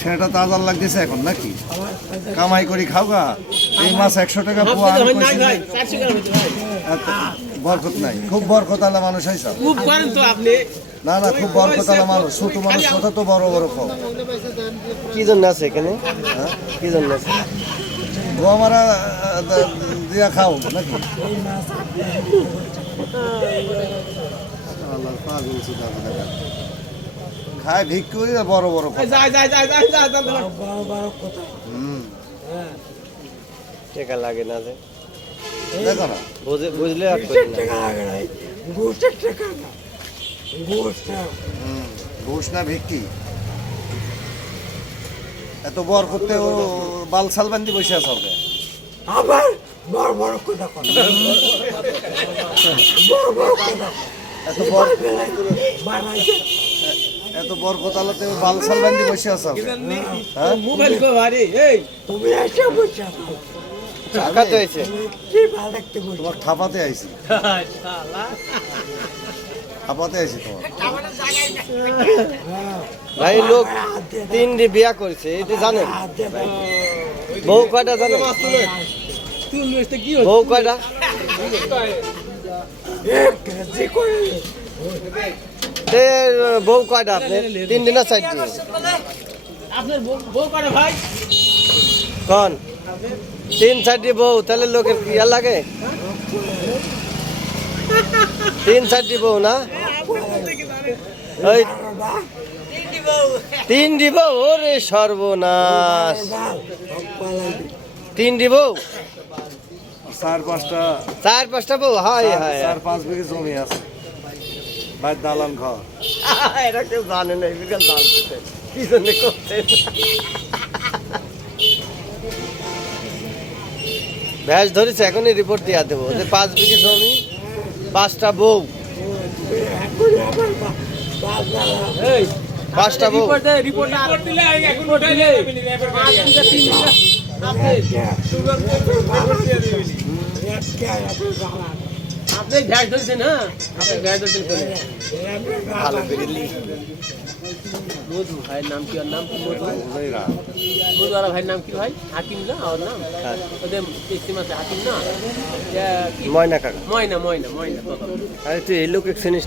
সেটা তো আজার লাগতেছে এখন নাকি? কামাই করি খাও গা, এই মাছ 100 টাকা পোয়া। বরকত নাই, খুব বরকত আলা মানুষ হয়েছে। না না, খুব বরকত আলা মানুষ, ছোট মানুষ কথা তো বড় বড় খাও। কি জন্য আছে এখানে? কি জন্য আছে? গোয়া মারা দিয়া খাও নাকি? খায় ভিক করি বড় বড় টাকা লাগে না যে, দেখো না, বুঝলে ঘুষ না ভিক্ষি। এত বর করতে ও বাল সাল বান্ধি বসে আছে ওকে। আবার বড় বড় কথা কথা বড় বড় কথা এত বর বানাইছে এত বর কোতালাতে বাল সাল বান্ধি বসে আছে ওকে। হ্যাঁ, মোবাইল কো ভাই এই তুমি এসে বসে আছো কাতে হয়েছে। কি ভালো লাগতে বসে তোমার থাপাতে আইছি, শালা থাপাতে আইছি তোমার। ভাই লোক 3 বিয়া করছে, এটা জানেন? বউ কয়টা জানেন? তুই লইতে কি বউ কয়টা? যে করে তে বউ কয়টা আপনার? 3 দিন না 4 দিন? আপনার বউ করে ভাই কোন 3-4টি বউ, তাহলে লোকের কি আর লাগে? 3-4টি বউ না? ওই 3টি বউ, ওরে সর্বনাশ! 3টি বউ, 4-5টা 4-5টা বউ, হায় হায়! 4-5 বিঘে জমি আছে, ভাই দালান ঘর। এটা কেউ জানে না, বিকাল জানতেছে কি জন্য করছেন। ভ্যাস ধরেছে, এখনই রিপোর্ট দিয়া দেবো যে 5 বিঘে জমি, 5টা বউ, এই 5টা বউ। রিপোর্ট দিলে এখন উঠাইলে 5 বিঘা 3 বিঘা আপনি ভ্যাট ধরছেন। হ্যাঁ, আপনি ভ্যাট ধরছেন করে ভালো বেরিলি। মধু ভাইয়ের নাম কি? ওর নাম কি? মধু বুঝাইরা মধু আর ভাইয়ের নাম কি ভাই? হাকিম না ওর নাম? ওদের কিস্তি মাসে হাকিম না, ময়না কাকা, ময়না ময়না ময়না আরে তুই এই লোক চিনিস না?